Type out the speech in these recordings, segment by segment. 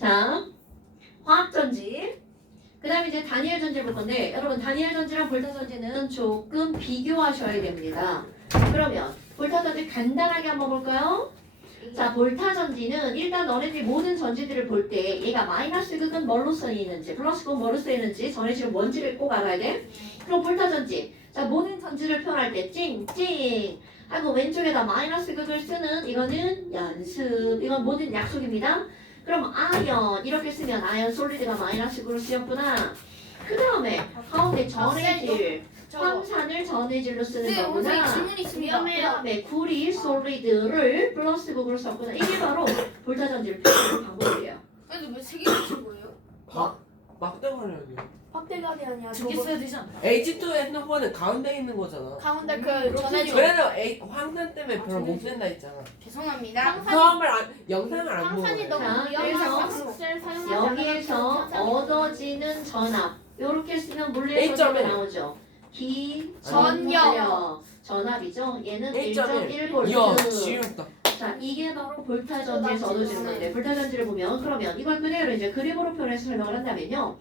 자, 화학전지. 그 다음에 이제 다니엘 전지 볼 건데, 여러분, 다니엘 전지랑 볼타 전지는 조금 비교하셔야 됩니다. 그러면, 볼타 전지 간단하게 한번 볼까요? 자, 볼타 전지는 일단 너네들이 모든 전지들을 볼 때 얘가 마이너스 극은 뭘로 쓰이는지, 플러스 극은 뭐로 쓰이는지 전해지는 뭔지를 꼭 알아야 돼. 그럼 볼타 전지. 자, 모든 전지를 표현할 때 찡찡 하고 왼쪽에다 마이너스 극을 쓰는 이거는 연습. 이건 모든 약속입니다. 그럼 아연 이렇게 쓰면 아연 솔리드가 마이너스 극으로 쓰였구나. 그 다음에 가운데 전해질 황산을 전해질로 쓰는 거구나. 질문이 있으면 그 다음에 구리 솔리드를 플러스 극으로 썼구나. 이게 바로 볼타 전지를 표현하는 방법이에요. 근데 왜세 개를 친 거예요? 막대가리요. 확대감이 아니야. 두개 써야 되지 않나? H2 핸드폰은 가운데 있는 거잖아. 가운데 그 전해줘. 그래도 황산 때문에 별로 못 쓴다 했잖아. 죄송합니다. 처음을 영상을 안 황산이 보고. 너무 자, 위험해서 여기에서 얻어지는 전압 요렇게 쓰면 물리에서 1.1. 나오죠. 전력. 전압이죠. 얘는 1.1. 1.1V. 이야, 지렸다. 자, 이게 바로 볼타 전지에서 얻어지는 건데, 볼타 전지를 보면 그러면 이걸 그대로 이제 그림으로 표현해서 설명을 한다면요.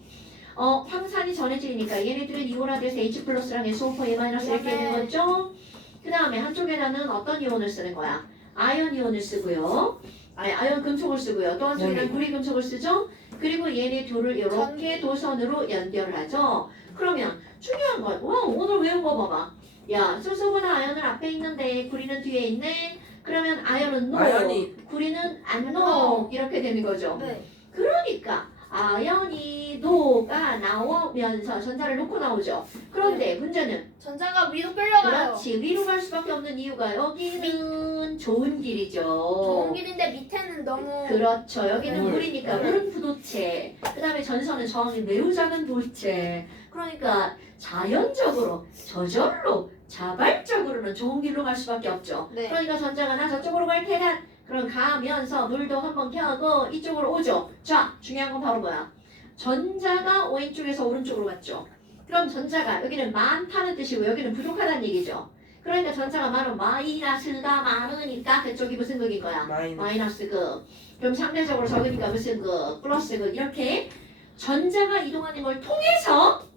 황산이 전해지니까 얘네들은 이온화돼서 H 플러스랑 SO4 A 마이너스 이렇게 있는 거죠. 그 다음에 한쪽에다는 어떤 이온을 쓰는 거야? 아연 이온을 쓰고요. 아연 금속을 쓰고요. 또 한쪽에는 구리 금속을 쓰죠. 그리고 얘네 둘을 이렇게 도선으로 연결을 하죠. 그러면 중요한 건, 와, 오늘 외운 거 봐봐. 야, 수소보다 아연은 앞에 있는데 구리는 뒤에 있네. 그러면 아연은 노, 아연이 구리는 안 노. 이렇게 되는 거죠. 네. 그러니까 아연이 노가 나오면서 전자를 놓고 나오죠. 그런데 문제는 전자가 위로 끌려가요. 그렇지 위로 갈 수밖에 없는 이유가 여기는 좋은 길이죠. 좋은 길인데 밑에는 너무 그렇죠. 여기는 물. 물이니까 물은 부도체. 그 다음에 전선은 저항이 매우 작은 도체. 그러니까 자연적으로 저절로 자발적으로는 좋은 길로 갈 수밖에 없죠. 네. 그러니까 전자가 나 저쪽으로 갈 테다. 그럼 가면서 물도 한번 켜고 이쪽으로 오죠. 자, 중요한 건 바로 뭐야? 전자가 왼쪽에서 오른쪽으로 갔죠. 그럼 전자가 여기는 많다는 뜻이고 여기는 부족하다는 얘기죠. 그러니까 전자가 많으면 마이너스가 많으니까 그쪽이 무슨 극인 거야? 마이너스 극. 그럼 상대적으로 적으니까 무슨 극? 플러스 극. 이렇게 전자가 이동하는 걸 통해서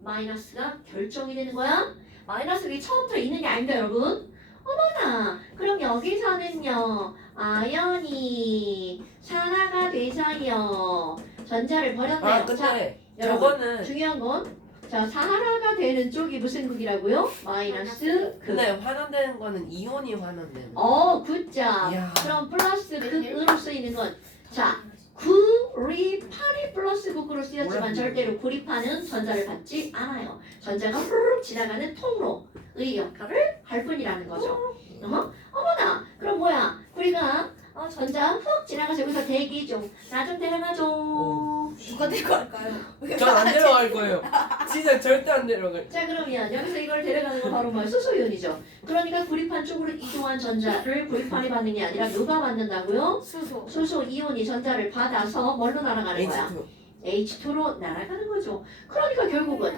마이너스가 결정이 되는 거야. 마이너스 극이 처음부터 있는 게 아닙니다, 여러분. 어머나. 그럼 여기서는요. 아연이 산화가 돼서요. 전자를 버렸네요. 아, 자, 근데 여러분. 저거는 중요한 건, 자, 산화가 되는 쪽이 무슨 극이라고요? 마이너스 극. 근데 환원되는 거는 이온이 환원되는 굿자. 이야. 그럼 플러스 극으로 쓰이는 건, 자, 구리판이 플러스 극으로 쓰였지만 몰랐네. 절대로 구리판은 전자를 받지 않아요. 전자가 후루룩 지나가는 통로의 역할을 할 뿐이라는 거죠. 어머나, 그럼 뭐야? 우리가 전자 훅 지나가서 여기서 대기 중. 나 좀 데려가줘. 누가 데려갈까요? 전안 데려갈 거예요. 진짜 절대 안 데려갈. 자, 그러면 여기서 이걸 데려가는 건 바로 뭐야? 수소이온이죠. 그러니까 구리판 쪽으로 이동한 전자를 구리판이 받는 게 아니라 누가 받는다고요? 수소. 수소 이온이 전자를 받아서 뭘로 날아가는 거야? H2. H2로 날아가는 거죠. 그러니까 결국은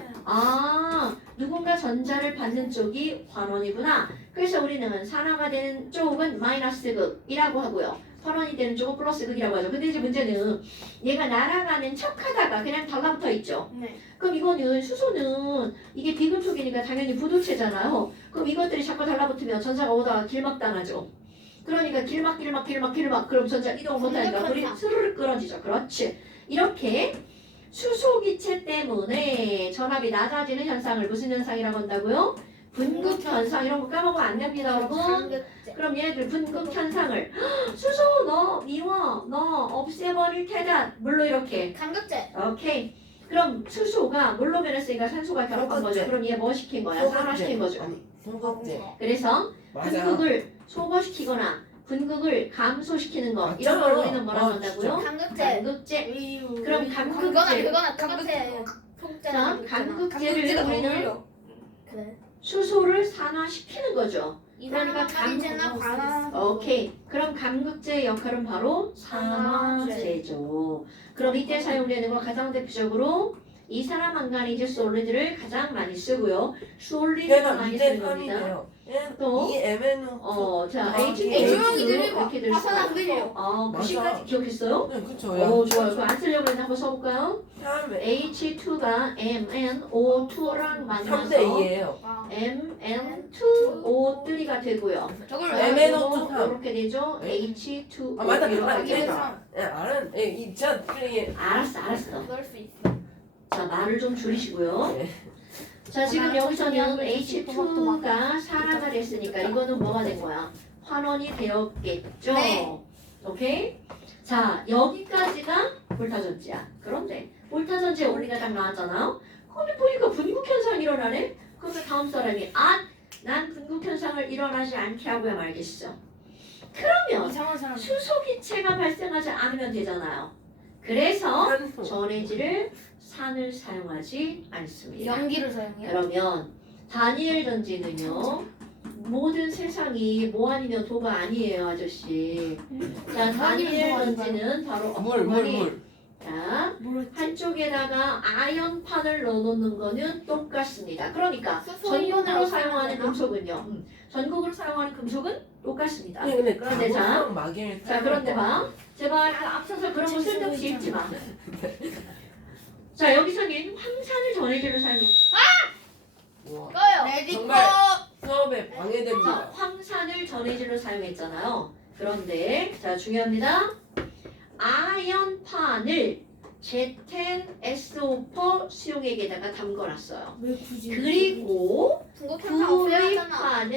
누군가 전자를 받는 쪽이 환원이구나. 그래서 우리는 산화가 되는 쪽은 마이너스 극이라고 하고요. 환원이 되는 쪽은 플러스 극이라고 하죠. 근데 이제 문제는 얘가 날아가는 척하다가 그냥 달라붙어 있죠. 네. 그럼 이거는 수소는 이게 비금속이니까 당연히 부도체잖아요. 그럼 이것들이 자꾸 달라붙으면 전자가 오다가 길막당하죠. 그러니까 길막 그럼 전자 이동을 못하니까 우리 스르르 끌어지죠. 그렇지. 이렇게 수소기체 때문에 전압이 낮아지는 현상을 무슨 현상이라고 한다고요? 분극 현상. 이런 거 까먹으면 안 됩니다, 여러분. 그럼 얘네들 분극 현상을 수소 너 미워 너 없애버릴 테다. 물로 이렇게. 감극제. 오케이. 그럼 수소가 물로 변했으니까 산소가 결합한 거죠. 그럼 얘 뭐 시킨 거야? 산화시킨 거죠. 아니, 송각제. 그래서 맞아. 분극을 소거시키거나 분극을 감소시키는 거 이런 걸 우리는 뭐라고 한다고요? 감극제. 감극제. 그럼 감극제. 그거나 똑같아요. 자, 감극제를 우리는 그래. 수소를 산화시키는 거죠. 그러니까 감극제나 관화. 오케이. 그럼 감극제의 역할은 바로 산화제죠. 그럼 이때 사용되는 거 가장 대표적으로 이산화망가니즈 솔리드를 가장 많이 쓰고요. 솔리드를 얘가 많이 2대 쓰는 겁니다. 3이네요. 또? 이 MNO. 자, 아, H2 에이, 조용히 들으면 이렇게 될 수가 봐서는 안 있어요. 들려. 그 맞아. 시까지 기억했어요? 네, 그쵸. 좋아요. 그거 안 쓰려고 했는데 한번 써볼까요? 다음에 H2가 MnO2랑 만나서 3대 2예요. 아, MN2O3가 되고요. 저걸 자, 왜 MnO2 요거 삼. 이렇게 되죠? 네. H2O 아 맞다. 이렇게 아, 되죠. 알아. 이저 알았어. 넣을 수 있어. 자, 말을 좀 줄이시고요. 네. 자, 지금 아, 여기서는 그냥 H2가 산화가 됐으니까 이거는 뭐가 된 거야? 환원이 되었겠죠? 네. 오케이? 자, 여기까지가 볼타전지야. 그런데 볼타전지의 원리가 딱 나왔잖아요? 근데 보니까 분국현상이 일어나네? 그러면 다음 사람이 난 분국현상을 일어나지 않게 하고야 말겠어. 그러면 이상한 사람. 수소기체가 발생하지 않으면 되잖아요. 그래서 산소. 전해질을 산을 사용하지 않습니다. 연기를 사용해요. 그러면 다니엘 전지는요. 모든 세상이 뭐 아니면 도가 아니에요, 아저씨. 자, 다니엘 전지는 바로 어떤 거니? 물. 자, 뭘 한쪽에다가 아연판을 넣어놓는 거는 똑같습니다. 그러니까 수소이온을 전국으로 사용하는 사용하나? 금속은요. 전국으로 사용하는 금속은 똑같습니다. 네, 근데 그런데 자, 마개를 자, 그런데 봐. 제발 앞서서 그런 거 쓸데없이 읽지 마. 자, 여기서는 황산을 전해질로 사용해. 우와. 꺼요. 레디코. 정말. 수업에 자, 방해됩니다. 황산을 전해질로 사용했잖아요. 그런데 자, 중요합니다. 아연판을 Z10SO4 수용액에다가 담궈놨어요. 왜 굳이? 그리고 중국현상 없애야잖아.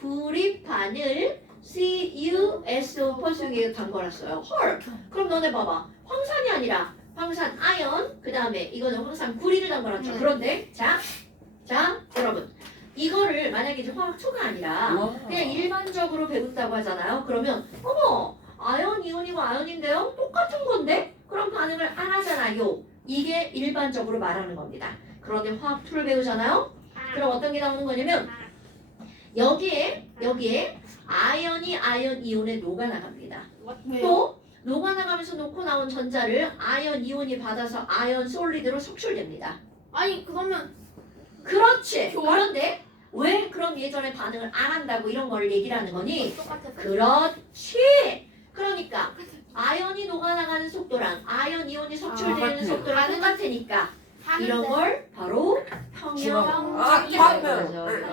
구리판을 CuSO4 수용액에 담궈놨어요. 헐. 그럼 너네 봐봐. 황산이 아니라 황산 아연, 그 다음에 이거는 황산 구리를 담궈놨죠. 그런데 자, 여러분. 이거를 만약에 이제 화학초가 아니라 우와. 그냥 일반적으로 배운다고 하잖아요. 그러면 어머 아연 이온이고 아연인데요? 똑같은 건데? 그럼 반응을 안 하잖아요. 이게 일반적으로 말하는 겁니다. 그런데 화학2를 배우잖아요. 그럼 어떤 게 나오는 거냐면 여기에 아연이 아연 이온에 녹아나갑니다. 또 녹아나가면서 놓고 나온 전자를 아연 이온이 받아서 아연 솔리드로 속출됩니다. 아니 그러면 그렇지. 그런데 왜 그럼 예전에 반응을 안 한다고 이런 걸 얘기를 하는 거니? 똑같아. 그렇지. 그러니까 아연이 녹아나가는 속도랑 아연 이온이 속출되는 똑같네요. 속도랑 똑같으니까 이런 걸 바로 평형. 화평.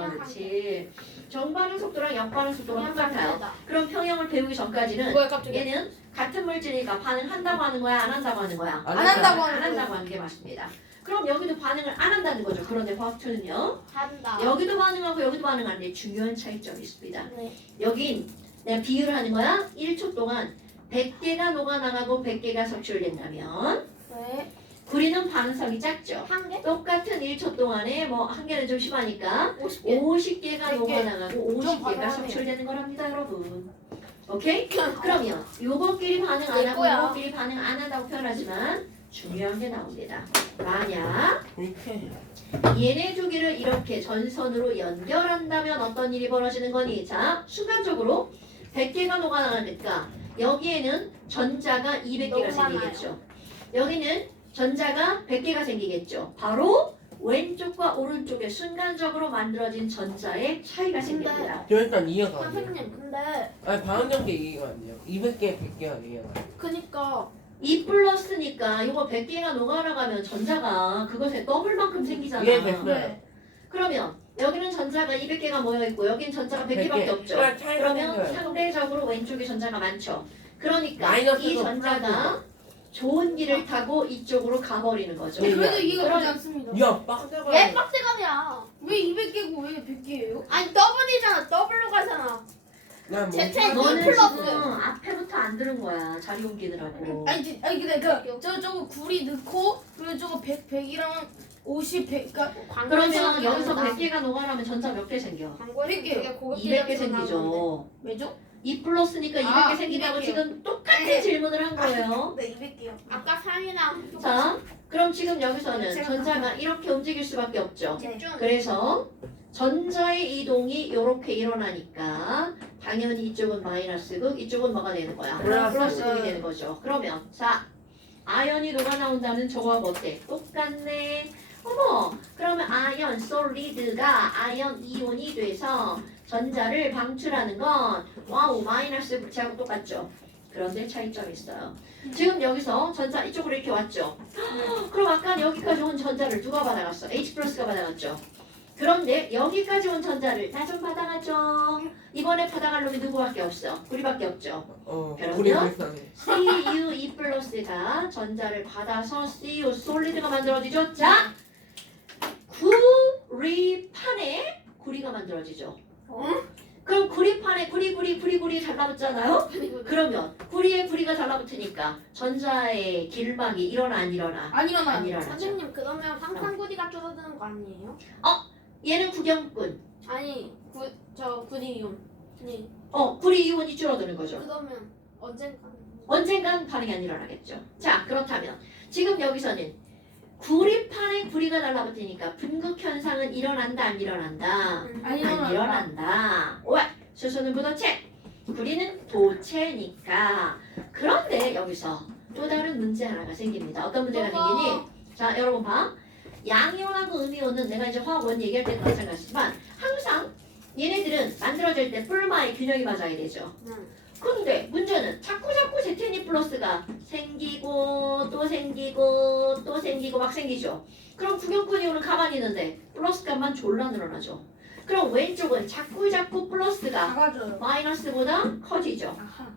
그렇지. 정반응 속도랑 역반응 속도가 똑같아요. 그럼 평형을 배우기 전까지는 뭐야 갑자기? 얘는 같은 물질이니까 반응한다고 하는 거야, 안 한다고 하는 거야? 안 한다고 안 한다고 하는 게 맞습니다. 그럼 여기도 반응을 안 한다는 거죠. 그런데 화학2는요. 한다. 여기도 반응하고 여기도 반응하는데 중요한 차이점이 있습니다. 네. 여긴 내가 비유를 하는 거야. 1초 동안 100개가 녹아나가고 100개가 속출된다면 네. 구리는 반응성이 작죠. 한 개? 똑같은 1초 동안에 뭐 한 개는 좀 심하니까 50개. 50개가 100개. 녹아나가고 좀 50개가 반응하네요. 속출되는 거랍니다, 여러분. 오케이? 그러면 요거끼리 반응 안 하고 이거야. 요거끼리 반응 안 한다고 표현하지만 중요한 게 나옵니다. 만약 이렇게. 얘네 두 개를 이렇게 전선으로 연결한다면 어떤 일이 벌어지는 거니? 자, 순간적으로 100개가 녹아나가니까 여기에는 전자가 200개가 너무 생기겠죠. 여기는 전자가 100개가 생기겠죠. 바로 왼쪽과 오른쪽에 순간적으로 만들어진 전자의 차이가 생깁니다. 저 일단 이해가 안 돼요. 선생님 근데 아니 방정계 이해가 안 돼요. 200개, 100개가 이해가 안 돼요. 그니까 2 플러스니까 이거 100개가 녹아나가면 전자가 그것에 더블만큼 생기잖아. 이해됐어요. 네. 그러면 여기는 전자가 200개가 모여있고 여기는 전자가 100개밖에 없죠. 그냥 차이가 그러면 생겨요. 상대적으로 왼쪽에 전자가 많죠. 그러니까 마이너스도 이 전자가 좋은 길을 타고 이쪽으로 가버리는 거죠. 네. 그래도 이해가 그럼- 되지 않습니다. 야 빡세가. 왜 빡대감이야? 왜 200개고 왜 100개예요? 아니 더블이잖아. 더블로 가잖아. 난 뭐. 제텐 너는 플러스. 지금 앞에부터 안 들은 거야. 자리 옮기느라고. 아니 근데 저거 구리 넣고 그리고 저거 100이랑 50 100 그러니까 그러면 여기서 100개가 녹아나면 전자 몇 개 생겨? 광고에서 100 개요. 되게 200개 생기죠. 왜죠? 2 플러스니까 200개 아, 생긴다고 200 개요. 지금 똑같은 네. 질문을 한 거예요. 네 200개요. 아까 3이랑 자, 그럼 지금 여기서는 제가 전자가 이렇게 움직일 수밖에 없죠. 집중. 그래서 전자의 이동이 이렇게 일어나니까 당연히 이쪽은 마이너스고 이쪽은 뭐가 되는 거야? 플러스. 플러스극이 되는 거죠. 그러면 자, 아연이 녹아나온다는 저거하고 어때? 똑같네. 어머, 그러면 아연 솔리드가 아연 이온이 돼서 전자를 방출하는 건 와우 마이너스 부채하고 똑같죠. 그런데 차이점이 있어요. 지금 여기서 전자 이쪽으로 이렇게 왔죠. 그럼 아까 여기까지 온 전자를 누가 받아갔어? H 플러스가 받아갔죠. 그런데 여기까지 온 전자를 다 좀 받아갔죠. 이번에 받아갈 놈이 누구밖에 없어? 우리밖에 없죠. 그럼요? 우리 불쌍해. CuE 플러스가 전자를 받아서 CU 솔리드가 만들어지죠. 자, 구리판에 구리가 만들어지죠. 그럼 구리판에 구리 달라붙잖아요. 그러면 구리에 구리가 달라붙으니까 전자의 길막이 일어나 안 일어나? 안 일어나. 안 일어나죠. 선생님 그러면 황산구리가 줄어드는 거 아니에요? 얘는 구경꾼. 아니 저 구리이온. 네. 구리 이온이 줄어드는 거죠. 그러면 언젠가. 언젠간 반응이 안 일어나겠죠. 자, 그렇다면 지금 여기서는 구리판에 구리가 달라붙으니까 분극 현상은 일어난다 안 일어난다? 안 안 일어나. 일어난다. 왜? 수소는 무도체, 구리는 도체니까. 그런데 여기서 또 다른 문제 하나가 생깁니다. 어떤 문제가 생기니? 자, 여러분 봐. 양이온하고 음이온은 내가 이제 화학원 얘기할 때도 마찬가지지만 항상 얘네들은 만들어질 때 뿔마의 균형이 맞아야 되죠. 근데 문제는 자꾸 제테니 플러스가 생기고 또 생기고 또 생기고 막 생기죠. 그럼 구경꾼 이온은 가만히 있는데 플러스 값만 졸라 늘어나죠. 그럼 왼쪽은 자꾸 플러스가 작아져요. 마이너스보다 커지죠. 아하.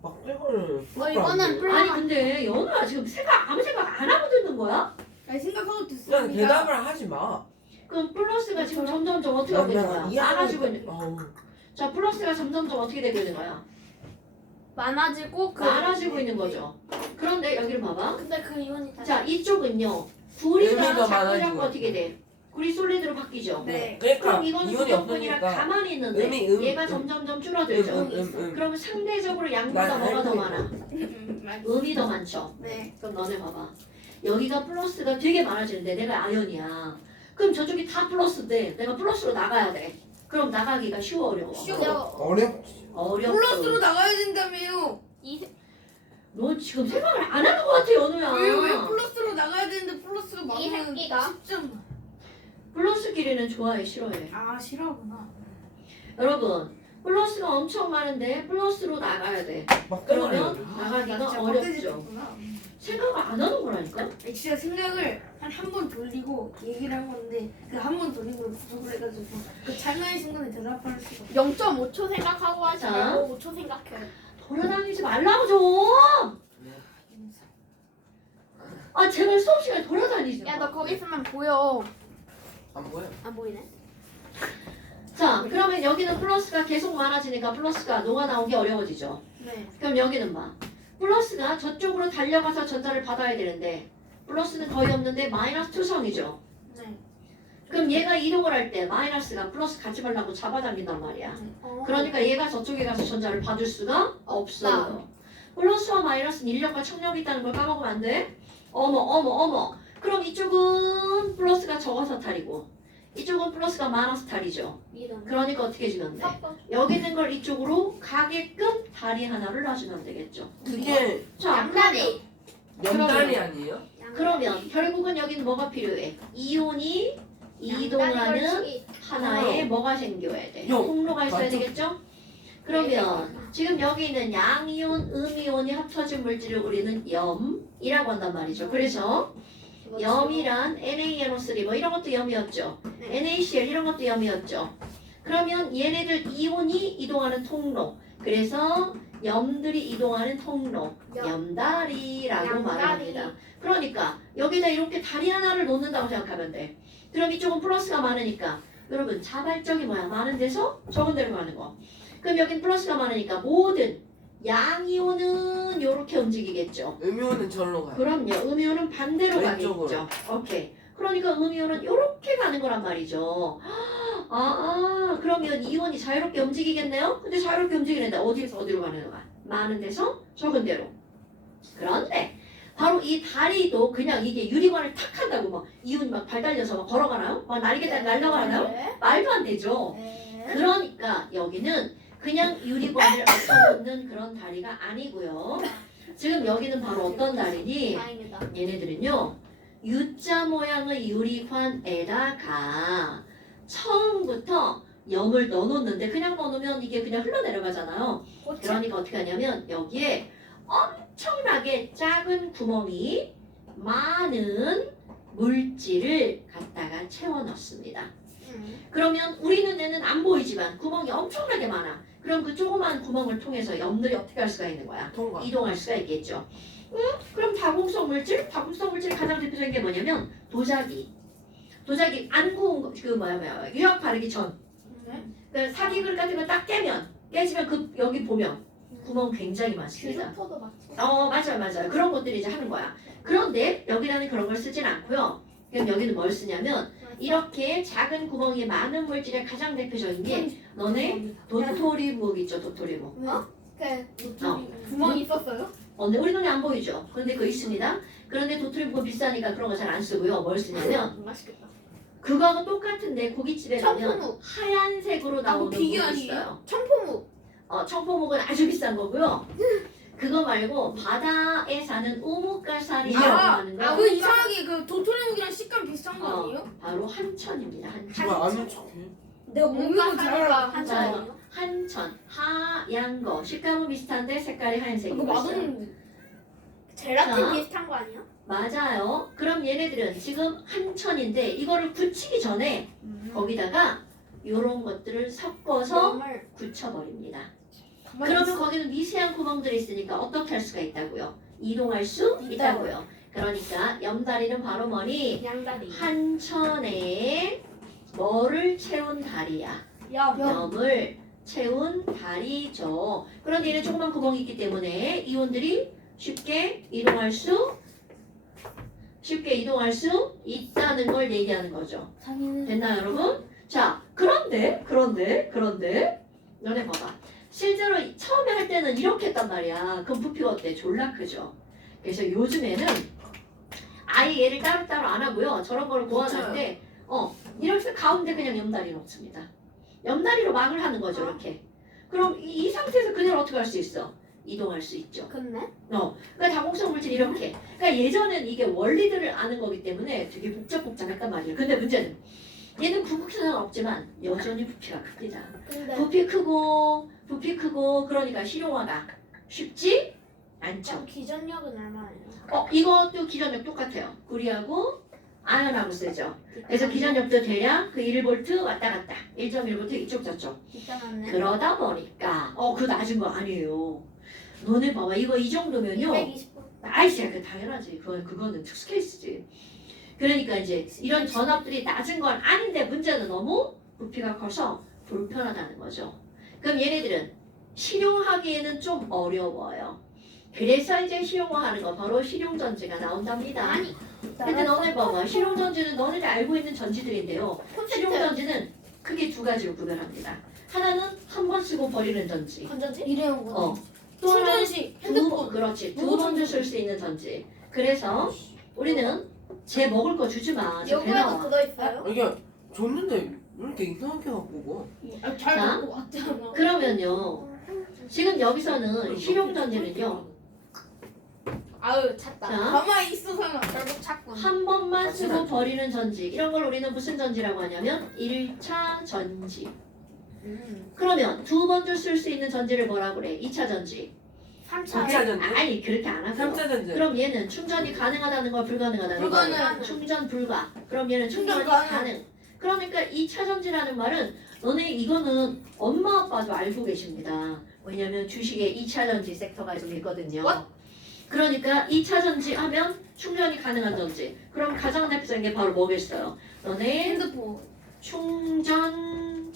막 이거를. 이거는 뿔- 아니 근데 연우야 지금 아무 생각 안 하고 듣는 거야? 아니 생각하고 듣습니다. 그냥 대답을 하지 마. 그럼 플러스가 지금 점점점 어떻게 하고 있는 거야? 많아지고 있는 거야. 어우. 자 플러스가 점점점 어떻게 되고 있는 거야? 많아지고 많아지고 있는 거죠. 그런데 여기를 봐봐. 근데 그 이온이 다시. 자 이쪽은요. 구리가 의미가 자꾸 많아지고 어떻게 돼? 구리 솔리드로 바뀌죠. 네. 그러니까 그럼 이거는 이온이 구경꾼이랑 없으니까. 가만히 있는데 얘가 점점점 줄어들죠. 그러면 상대적으로 양보다 뭐가 더 많아? 음이 더 많죠. 네. 그럼 너네 봐봐. 여기가 플러스가 되게 많아지는데 내가 아연이야. 그럼 저쪽이 다 플러스인데 내가 플러스로 나가야 돼. 그럼 나가기가 쉬워 어려워? 어렵지. 어렵고. 플러스로 나가야 된다며요. 너 지금 생각을 안 하는 것 같아 연우야. 왜 플러스로 나가야 되는데 플러스가 이 많으면 새끼가 10점. 플러스 길이는 좋아해 싫어해? 아 싫어하구나. 여러분 플러스가 엄청 많은데 플러스로 나가야 돼. 막 그러면 끊어요. 나가기가 어렵죠. 생각을 안 하는 거라니까? 진짜 생각을 한 번 돌리고 얘기를 한 건데 그 한 번 돌리고 부족을 해가지고 그 찰나의 순간에 대답할 수가 없어. 0.5초 생각하고 하지 자. 말고 5초 생각해. 돌아다니지 말라고 좀. 아 제발 수업 시간에 돌아다니지 마. 야 너 거기 있으면 보여. 안 보여. 안 보이네. 자 그러면 여기는 플러스가 계속 많아지니까 플러스가 녹아 나오기 어려워지죠. 네. 그럼 여기는 봐. 플러스가 저쪽으로 달려가서 전자를 받아야 되는데 플러스는 거의 없는데 마이너스 투성이죠. 네. 그럼 얘가 이동을 할 때 마이너스가 플러스 같이 가려고 잡아당긴단 말이야. 그러니까 얘가 저쪽에 가서 전자를 받을 수가 없어요. 플러스와 마이너스는 인력과 청력이 있다는 걸 까먹으면 안 돼. 어머. 그럼 이쪽은 플러스가 적어서 탈이고 이쪽은 플러스가 많아서 탈이죠. 이런. 그러니까 어떻게 해주면 돼? 여기 있는 걸 이쪽으로 가게끔 다리 하나를 놔주면 되겠죠. 그게 자, 양다리. 염단이 아니에요? 그러면 결국은 여기는 뭐가 필요해? 이온이 이동하는 하나의 뭐가 생겨야 돼? 요. 통로가 있어야 맞죠? 되겠죠? 그러면 지금 여기 있는 양이온, 음이온이 합쳐진 물질을 우리는 염이라고 한단 말이죠. 그래서 염이란 NaNO3 뭐 이런 것도 염이었죠. NaCl 이런 것도 염이었죠. 그러면 얘네들 이온이 이동하는 통로. 그래서 염들이 이동하는 통로. 염다리라고 염다리. 말합니다. 그러니까 여기다 이렇게 다리 하나를 놓는다고 생각하면 돼. 그럼 이쪽은 플러스가 많으니까 여러분 자발적이 뭐야? 많은 데서 적은 데로 가는 거. 그럼 여긴 플러스가 많으니까 모든 양이온은 이렇게 움직이겠죠. 음이온은 절로 가요. 그럼요. 음이온은 반대로 왼쪽으로. 가겠죠. 오케이. 그러니까 음이온은 이렇게 가는 거란 말이죠. 그러면 이온이 자유롭게 움직이겠네요? 근데 자유롭게 움직이는데 어디에서 어디로 가는 거야? 많은 데서 적은 데로. 그런데 바로 이 다리도 그냥 이게 유리관을 탁 한다고 막 이온이 막 발 달려서 막 걸어가나요? 막 날개달 날아가나요? 네. 말도 안 되죠. 그러니까 여기는 그냥 유리관을 엎어놓는 그런 다리가 아니고요. 지금 여기는 바로 어떤 다리니? 다행이다. 얘네들은요 U자 모양의 유리관에다가 처음부터 0을 넣어놓는데 그냥 넣어놓으면 이게 그냥 흘러내려가잖아요. 그러니까 어떻게 하냐면 여기에 엄청나게 작은 구멍이 많은 물질을 갖다가 채워 넣습니다. 그러면 우리 눈에는 안 보이지만 구멍이 엄청나게 많아. 그럼 그 조그만 구멍을 통해서 염들이 어떻게 할 수가 있는 거야? 통과. 이동할 수가 있겠죠. 그럼 다공성 물질? 다공성 물질의 가장 대표적인 게 뭐냐면 도자기. 도자기 안 구운 거, 유약 바르기 전. 그 사기글 같은 거 딱 깨지면 그 여기 보면 구멍 굉장히 많습니다. 슈퍼도 맞지. 맞아요. 그런 것들이 이제 하는 거야. 그런데 여기라는 그런 걸 쓰진 않고요. 그럼 여기는 뭘 쓰냐면 이렇게 작은 구멍이 많은 물질의 가장 대표적인 게 너네 도토리묵 있죠, 도토리묵. 구멍이 있었어요? 근데 우리 눈에 안 보이죠. 그런데 그거 있습니다. 그런데 도토리묵은 비싸니까 그런 거 잘 안 쓰고요. 뭘 쓰냐면 맛있겠다. 그거하고 똑같은데 고깃집에 가면 청포묵. 하얀색으로 나오는 비교 묵이 아니에요? 있어요. 청포묵. 청포묵은 아주 비싼 거고요. 그거 말고 바다에 사는 우뭇가사리라고 하는 거 그 이상하게 그 도토리묵이랑 식감 비슷한 거 아니에요? 바로 한천입니다. 한천. 정말 아는 척해. 내가 먹는 거 잘 알아. 한자예요? 한천 하얀 거 식감은 비슷한데 색깔이 하얀색이 이거 있어요. 맛없는 젤라틴 자. 비슷한 거 아니야? 맞아요. 그럼 얘네들은 지금 한천인데 이거를 굳히기 전에 거기다가 이런 것들을 섞어서 정말 굳혀버립니다. 그러면 거기는 미세한 구멍들이 있으니까 어떻게 할 수가 있다고요? 이동할 수 있다고요. 그러니까 염다리는 바로 뭐니? 양다리. 한천에 뭐를 채운 다리야? 염을 채운 다리죠. 그런데 얘는 조그만 구멍이 있기 때문에 이온들이 쉽게 이동할 수 있다는 걸 얘기하는 거죠. 됐나요, 여러분? 자, 그런데 너네 봐봐. 실제로 처음에 할 때는 이렇게 했단 말이야. 그럼 부피가 어때? 졸라 크죠. 그래서 요즘에는 아예 얘를 따로따로 안 하고요. 저런 걸 고안할 때 이렇게 가운데 그냥 염다리 놓습니다. 염다리로 막을 하는 거죠, 이렇게. 그럼 이 상태에서 그대로 어떻게 할 수 있어? 이동할 수 있죠. 근데 그러니까 다공성 물질 이렇게. 그러니까 예전엔 이게 원리들을 아는 거기 때문에 되게 복잡했단 말이에요. 근데 문제는 얘는 구국사는 없지만 여전히 부피가 큽니다. 부피 크고 그러니까 실용화가 쉽지 않죠. 기전력은 얼마예요? 이것도 기전력 똑같아요. 구리하고 아연하고 쓰죠. 그래서 기전력도 대략 그 1V 왔다 갔다 1.1V 이쪽 저쪽. 있잖았네. 그러다 보니까 그 낮은 거 아니에요. 너네 봐봐 이거 이 정도면요. 220분. 아이씨 그 당연하지. 그거는 특수 케이스지. 그러니까 이제 이런 전압들이 낮은 건 아닌데 문제는 너무 부피가 커서 불편하다는 거죠. 그럼 얘네들은 실용하기에는 좀 어려워요. 그래서 이제 실용화하는 거 바로 실용전지가 나온답니다. 아니. 근데 너네 봐봐. 실용전지는 너네가 알고 있는 전지들인데요. 콘센트. 실용전지는 크게 두 가지로 구별합니다. 하나는 한 번 쓰고 버리는 전지. 건전지? 일회용 거. 또 하나는 충전식 핸드폰. 그렇지. 두 누구 번도 쓸 수 있는 전지. 그래서 우리는 쟤 먹을 거 주지 마. 쟤 배 여기에도 나와. 그거 있어요? 이게 줬는데 왜 이렇게 이상하게 갖고 잘 자. 먹고 왔잖아. 그러면요. 지금 여기서는 실용전지는요. 아유 찾다. 자, 가만히 있어서는 결국 찾고. 한 번만 쓰고 버리는 전지. 이런 걸 우리는 무슨 전지라고 하냐면 1차 전지. 그러면 두 번도 쓸 수 있는 전지를 뭐라고 그래? 2차 전지. 3차. 2차 전지? 아니 그렇게 안 하고요. 3차 전지. 그럼 얘는 충전이 가능하다는 거 불가능하다는 거. 불가능. 충전 불가. 그럼 얘는 충전이 충전 가능. 가능. 그러니까 2차 전지라는 말은 너네 이거는 엄마 아빠도 알고 계십니다. 왜냐면 주식에 2차 전지 섹터가 좀 있거든요. What? 그러니까 2차 전지 하면 충전이 가능한 전지. 그럼 가장 대표적인 게 바로 뭐겠어요? 너네 핸드폰. 충전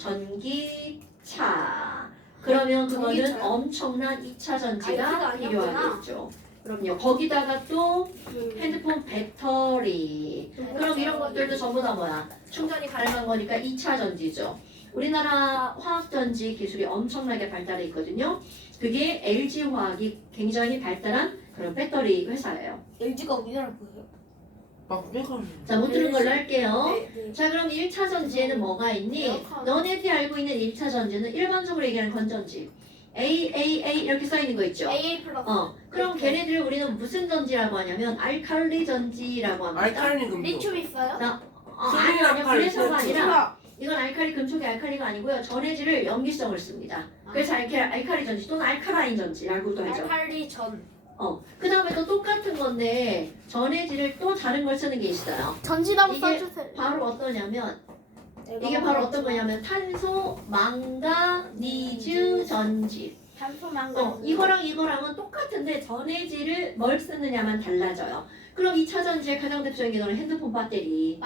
전기차. 그러면 그거는 전기차요? 엄청난 2차 전지가 아이디가 아니었구나. 필요하겠죠. 그럼요. 거기다가 또 핸드폰 배터리. 그럼 이런 것들도 전부 다 뭐야? 충전이 가능한 거니까 2차 전지죠. 우리나라 화학전지 기술이 엄청나게 발달해 있거든요. 그게 LG화학이 굉장히 발달한 그런 배터리 회사예요. LG가 우리나라 거예요? 막 빼가지고. 자, 못 들은 걸로 할게요. 네. 자, 그럼 1차 전지에는 뭐가 있니? 너네들이 알고 있는 1차 전지는 일반적으로 얘기하는 건전지. AAA 이렇게 써 있는 거 있죠? AA 플러스. 그럼 걔네들을 우리는 무슨 전지라고 하냐면 알칼리 전지라고 합니다. 알칼리 금속. 리튬 있어요? 아니요. 그래서가 아니라 제가 이건 알칼리 금속의 알칼리가 아니고요. 전해질을 염기성을 씁니다. 그래서 알칼리 전지 또는 알카라인 전지라고도 하죠. 알칼리 전. 그 다음에 또 똑같은 건데 전해질을 또 다른 걸 쓰는 게 있어요. 전지라고 이게 써주세요. 바로 어떠냐면 이게 바로 어떤 거냐면 탄소 망가니즈 전지. 탄소 망간. 이거랑은 똑같은데 전해질을 뭘 쓰느냐만 달라져요. 그럼 2차 전지의 가장 대표적인 게 너는 핸드폰 배터리.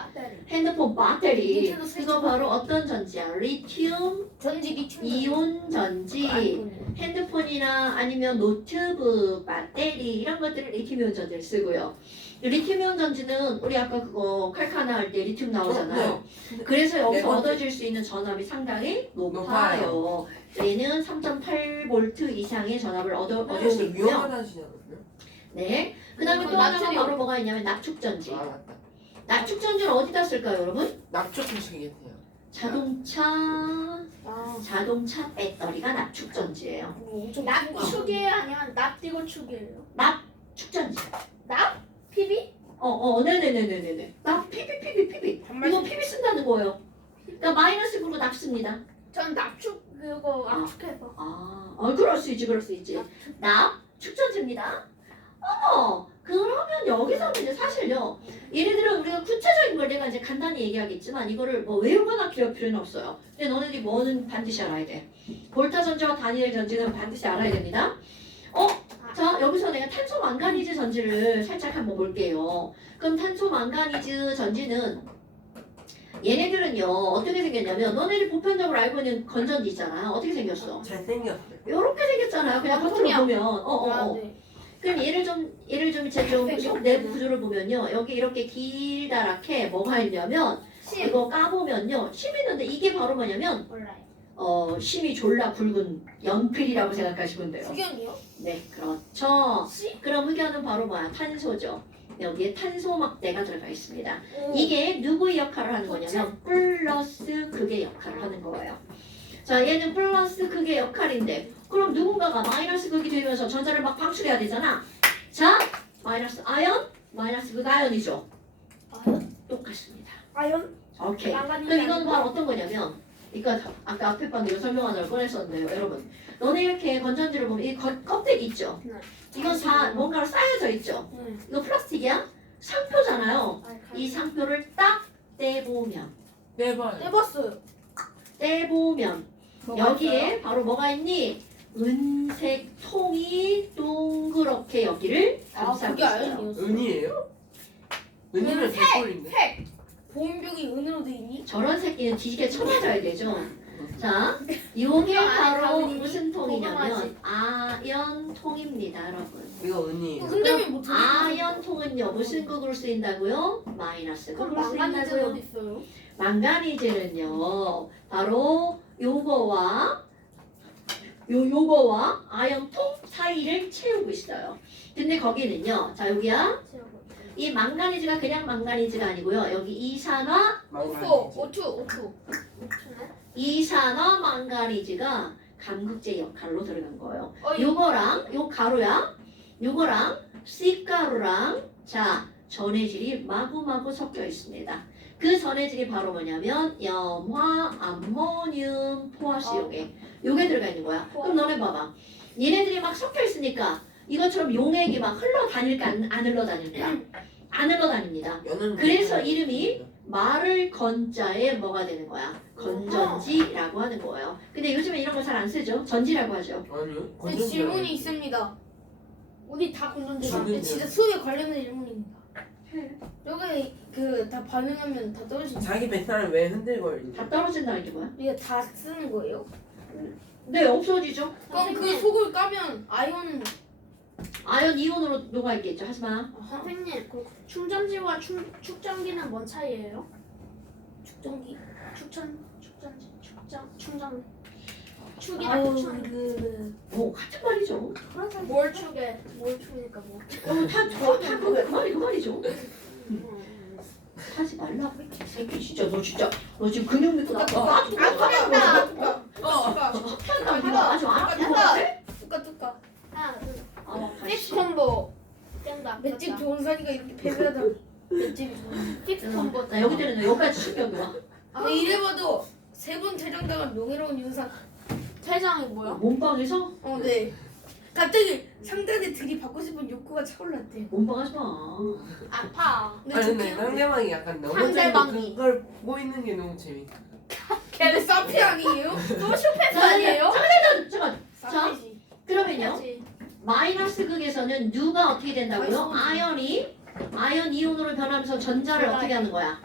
핸드폰 배터리. 닌텐도 스위치 그거 바로 어떤 전지야? 리튬 전지 리튬. 이온 전지. 핸드폰이나 아니면 노트북 배터리 이런 것들을 리튬이온 전지를 쓰고요. 리튬이온 전지는 우리 아까 그거 칼카나 할 때 리튬 나오잖아요. 그래서 여기서 네, 얻어질 수 있는 전압이 상당히 높아요. 얘는 3.8V 이상의 전압을 얻을 수 있고요. 위험하다는 시잖아요. 네. 그 다음에 또 하나가 바로 뭐가 있냐면 납축전지. 아 맞다. 납축전지는 어디다 쓸까요, 여러분? 납축 금속이겠네요. 자동차 배터리가 납축전지예요. 납축이에요? 아니면 납띄고 축이에요? 축전지. PB? 네네네네네. PB. 이거 PB 쓴다는 거예요. 그러니까 마이너스 부르고 납습니다. 전 납축 그거 압축해서. 그럴 수 있지. 납축전지입니다. 그러면 여기서는 이제 사실요. 얘네들은 우리가 구체적인 걸 내가 이제 간단히 얘기하겠지만 이거를 뭐 외우거나 기할 필요는 없어요. 근데 너네들이 뭐는 반드시 알아야 돼. 볼타 전지와 다니엘 전지는 반드시 알아야 됩니다. 자, 여기서 내가 탄소 망가니즈 전지를 살짝 한번 볼게요. 그럼 탄소 망가니즈 전지는 얘네들은요 어떻게 생겼냐면 너네들이 보편적으로 알고 있는 건전지 있잖아요. 어떻게 생겼어? 잘생겼어요. 요렇게 생겼잖아요. 그냥 겉으로 원통이야. 보면 네. 그럼 얘를 좀 이제 좀 내부 구조를 보면요. 여기 이렇게 길다랗게 뭐가 있냐면 이거 까보면요. 심 있는데 이게 바로 뭐냐면 몰라요. 심이 졸라 굵은 연필이라고 생각하시면 돼요. 흑연이요? 네, 그렇죠. 그럼 흑연은 바로 뭐야? 탄소죠. 여기에 탄소 막대가 들어가 있습니다. 이게 누구의 역할을 하는 거냐면 플러스 극의 역할을 하는 거예요. 자, 얘는 플러스 극의 역할인데 그럼 누군가가 마이너스 극이 되면서 전자를 막 방출해야 되잖아. 자, 마이너스 아연, 마이너스 극 아연이죠. 똑같습니다. 아연? 오케이. 그럼 이건 바로 어떤 거냐면 이거 아까 앞에 방에 설명하느라 꺼냈었는데요, 여러분. 너네 이렇게 건전지를 보면 이 껍데기 있죠? 네. 이건 다 뭔가로 쌓여져 있죠? 이거 플라스틱이야? 상표잖아요. 이 상표를 딱 떼보면 떼봤어요. 여기에 바로 뭐가 있니? 은색 통이 동그랗게 여기를 감싸고 그게 있어요. 아연이었어. 은이에요? 은이면 백골인데. 보온병이 은으로 돼 있니? 저런 새끼는 뒤지게 쳐맞아야 되죠. 자, 이게 바로 가은이 무슨 통이냐면 고구마지. 아연통입니다, 여러분. 이거 은이에요. 근데 왜 못? 아연통은요 무슨 극으로 쓰인다고요? 마이너스 그럼 극으로 망가니즈는 쓰인다고요. 어디 있어요? 망가니즈는요 바로 요거와 아연통 사이를 채우고 있어요. 근데 거기는요, 자 여기야, 이 망가니즈가 그냥 망가니즈가 아니고요. 여기 이산화 O2. 이산화 망가니즈가 감극제 역할로 들어간 거예요. 요거랑 요 가루야, 요거랑 C가루랑 자 전해질이 마구마구 섞여 있습니다. 그 전해질이 바로 뭐냐면 염화, 암모늄, 포화수 요게 들어가 있는 거야. 그럼 너네 봐봐. 얘네들이 막 섞여 있으니까 이것처럼 용액이 막 흘러다닐까 안 흘러다닐까? 안 흘러다닙니다. 그래서 이름이 말을 건자에 뭐가 되는 거야? 건전지라고 하는 거예요. 근데 요즘에 이런 거 잘 안 쓰죠? 전지라고 하죠. 아니요. 근데 질문이 있습니다. 우리 다 건전지가 질문이요? 진짜 수업에 관련된 질문입니다. 여기 그 다 반응하면 다 떨어지는. 자기 뱃살을 왜 흔들거리지? 다 떨어진다는 게 뭐야? 이게 다 쓰는 거예요? 네, 없어지죠. 그럼 그 속을 까면 아연 이온으로 녹아 있겠죠. 하지만 선생님, 그 충전지와 축전기는 뭔 차이예요? 축전기. 충전. 축이랑 아우 축전. 뭐 같은 말이죠. 뭘 축이니까 뭐. 그 말이죠. 하지 말라고 이 새끼 진짜 너 지금 근육 믿고 나빠. 아프겠다. 아주 아주 맷집 좋은 산이가 이렇게 패배하다. 맷집이 좋은. 픽스콤보. 나 여기 때는 여기까지 충격이 와. 아 이래봐도 3번 퇴장당한 명예로운 윤상. 퇴장이 뭐야? 몸빵에서 네. 갑자기 상대한테 들이받고 싶은 욕구가 차올랐대. 몸빵 하지 마. 아파. 아니 근데 좋긴 한데. 상대방이 약간 상대방이. 넘어져도 그걸 보이는 게 너무 재밌다. 걔네 사피 아니에요? 소시오패스 자, 아니에요? 잠깐. 사피지. 그러면요. 그치. 마이너스 극에서는 누가 어떻게 된다고요? 아연 이온으로 변하면서 전자를 어떻게 하는 거야?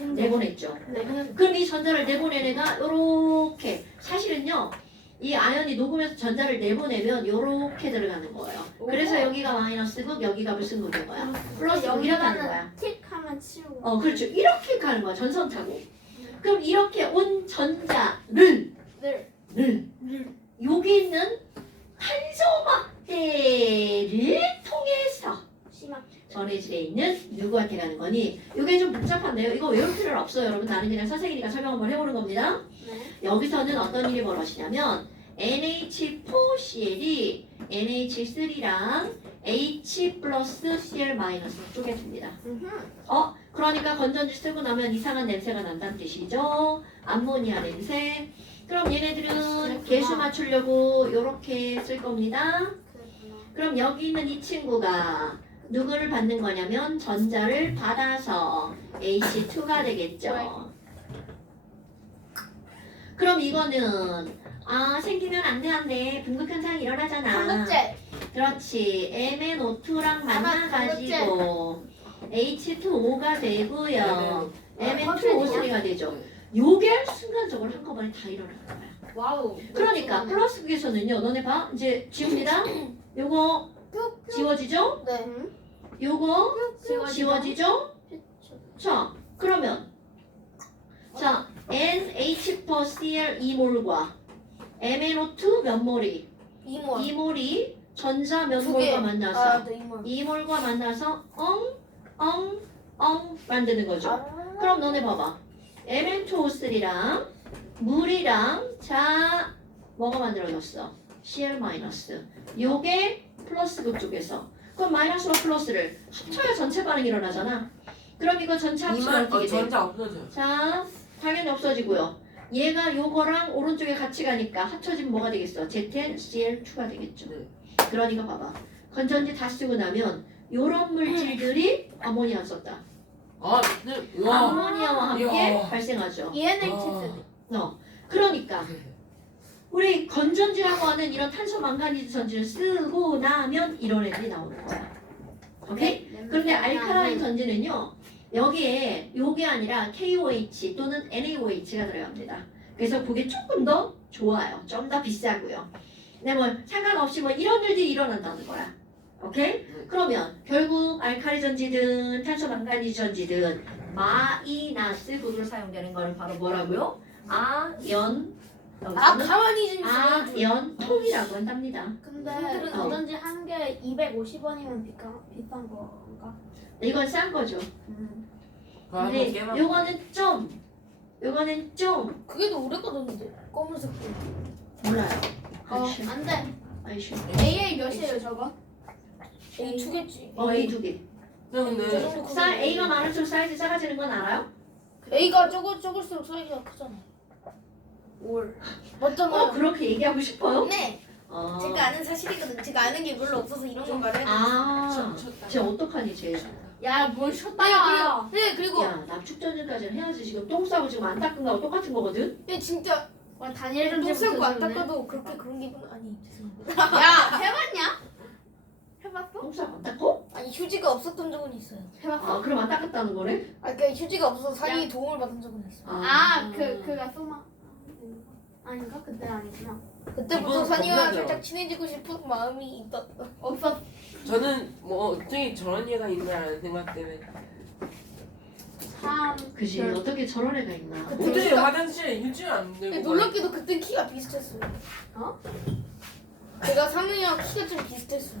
내보냈죠. 네. 그럼 이 전자를 내보낸 애가 요렇게 사실은요. 이 아연이 녹으면서 전자를 내보내면 요렇게 들어가는 거예요. 그래서 여기가 마이너스 극, 여기가 무슨 극인 거야? 플러스 극 이렇게 하는 거야. 틱 하면 치우고. 그렇죠. 이렇게 가는 거야. 전선 타고. 그럼 이렇게 온 전자를 늘. 여기 있는 탄소 막대를 통해서 심한. 전해질에 있는 누구한테 가는 거니? 이게 좀 복잡한데요. 이거 외울 필요는 없어요. 여러분 나는 그냥 선생님이니까 설명 한번 해보는 겁니다. 네. 여기서는 어떤 일이 벌어지냐면 NH4CL이 NH3랑 H 플러스 Cl 마이너스 쪼개집니다. 그러니까 건전지 쓰고 나면 이상한 냄새가 난다는 뜻이죠. 암모니아 냄새. 그럼 얘네들은 그랬구나. 개수 맞추려고 이렇게 쓸 겁니다. 그랬구나. 그럼 여기 있는 이 친구가 누구를 받는 거냐면 전자를 받아서 H2가 되겠죠. 그럼 이거는 생기면 안 돼. 분극 현상이 일어나잖아. 반복제. 그렇지. MnO2랑 만나가지고 H2O가 되고요. Mn2O3가 되죠. 요게 순간적으로 한꺼번에 다 일어나는 거야. 와우. 그러니까 플러스 극에서는요. 너네 봐. 이제 지웁니다. 요거 지워지죠? 네. 요거 지워지죠? 자, 그러면 자, NH4Cl 2몰과 MnO2 몇 몰이? 2몰이 전자 몇 두 몰과 개. 만나서 네, 이모. 2몰과 만나서 만드는 거죠. 그럼 너네 봐봐. Mn2O3랑 물이랑 자 뭐가 만들어졌어? Cl 마이너스. 요게 플러스 그쪽에서. 그럼 마이너스와 플러스를 합쳐야 전체 반응이 일어나잖아. 그럼 이거 전체 합치면 어떻게 돼? 전자 없어져. 자, 당연히 없어지고요. 얘가 요거랑 오른쪽에 같이 가니까 합쳐지면 뭐가 되겠어? ZnCl2가 되겠죠. 네. 그러니까 봐봐. 건전지 다 쓰고 나면 요런 물질들이 아모니아 썼다. 네. 와. 아모니아와 함께 이야. 발생하죠. ENHS. 그러니까 우리 건전지라고 하는 이런 탄소 망가니즈 전지를 쓰고 나면 이런 애들이 나오는 거야. 오케이? 그런데 알카라인 전지는요. 여기에 요게 아니라 KOH 또는 NaOH가 들어갑니다. 그래서 그게 조금 더 좋아요. 좀 더 비싸고요. 근데 뭐 상관없이 뭐 이런 일들이 일어난다는 거야. 오케이? 그러면 결국 알카리 전지든 탄소 망가니즈 전지든 마이너스 극으로 사용되는 거는 바로 뭐라고요? 아연 가만히 좀 있어요. 아연통이라고 한답니다. 근데 어. 건전지 한 개 250원이면 비싼 건가? 이건 싼 거죠. 그거 한번 근데 깨봐. 요거는 좀 그게 더 오래 가졌는데. 검은색 거. 몰라요. 그렇지. 안 돼. 아이쇼. AA 몇이에요 저거? A 두 개지. A 두 개. 근데 A가 많을수록 사이즈 작아지는 건 알아요? A가 적을수록 사이즈가 크잖아. 올. 맞잖아요. 그렇게 얘기하고 싶어요? 네. 어. 제가 아는 사실이거든. 제가 아는 게 별로 없어서 이런 거 말해. 쟤 어떡하니 쟤? 야뭘 쳤다. 네 그리고 야, 납축전까지는 해야지. 지금 똥 싸고 지금 안 닦은 거하고 똑같은 거거든? 야 진짜 와 다니엘 똥 전지 싸고 안 붙여줬네. 닦아도 그렇게 그런 기분 아니 죄송합니다. 야 해봤냐? 해봤어? 똥 싸고 안 닦고? 아니 휴지가 없었던 적은 있어요. 해봤어? 그럼 안 닦았다는 거네? 그러니까 휴지가 없어서 사이에 도움을 받은 적은 있어. 그가 소마 아닌가? 그때 아니구나. 그때부터 이건 산이와 겁나죠. 살짝 친해지고 싶은 마음이 있다. 없었. 저는 뭐 어떻게 저런 얘가 있나라는 생각 때문에 참. 그지 어떻게 저런 애가 있나? 그- 어떻게 진짜- 화장실에 유지 안 되고 놀랍게도 그땐 키가 비슷했어요. 어? 제가 상이랑 키가 좀 비슷했어요.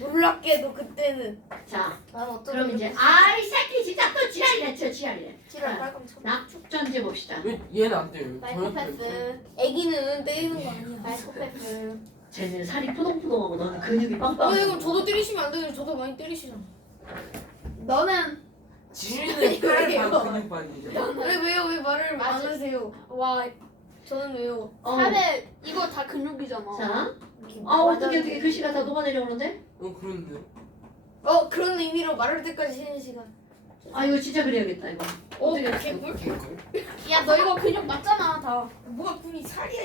놀랍게도 그때는 자, 난 어떤 그럼 이제 이 새끼 진짜 또 지랄이네. 저 지랄이네. 지랄 빨강 쳐. 납축전지 봅시다. 왜 얘는 안 돼요? 사이코패스. 애기는 때리는 거 아니야. 사이코패스. 쟤는 살이 푸동푸동하고 너는 근육이 빵빵하고. 그럼 저도 때리시면 안 되는데 저도 많이 때리시잖아. 너는 지는 팔반 근육반이죠. 왜요? 왜 말을 안 맞아. 하세요? 와 저는 왜요? 살에 이거 다 근육이잖아. 자, 어떻게 글씨가 다 녹아내려오는데? 그런데. 그런 의미로 말할 때까지 쉬는 시간. 아 이거 진짜 그래야겠다 이거. 어떻게 개꿀? 개꿀. 야 너 이거 근육 맞잖아 다. 뭐가 군이 살이야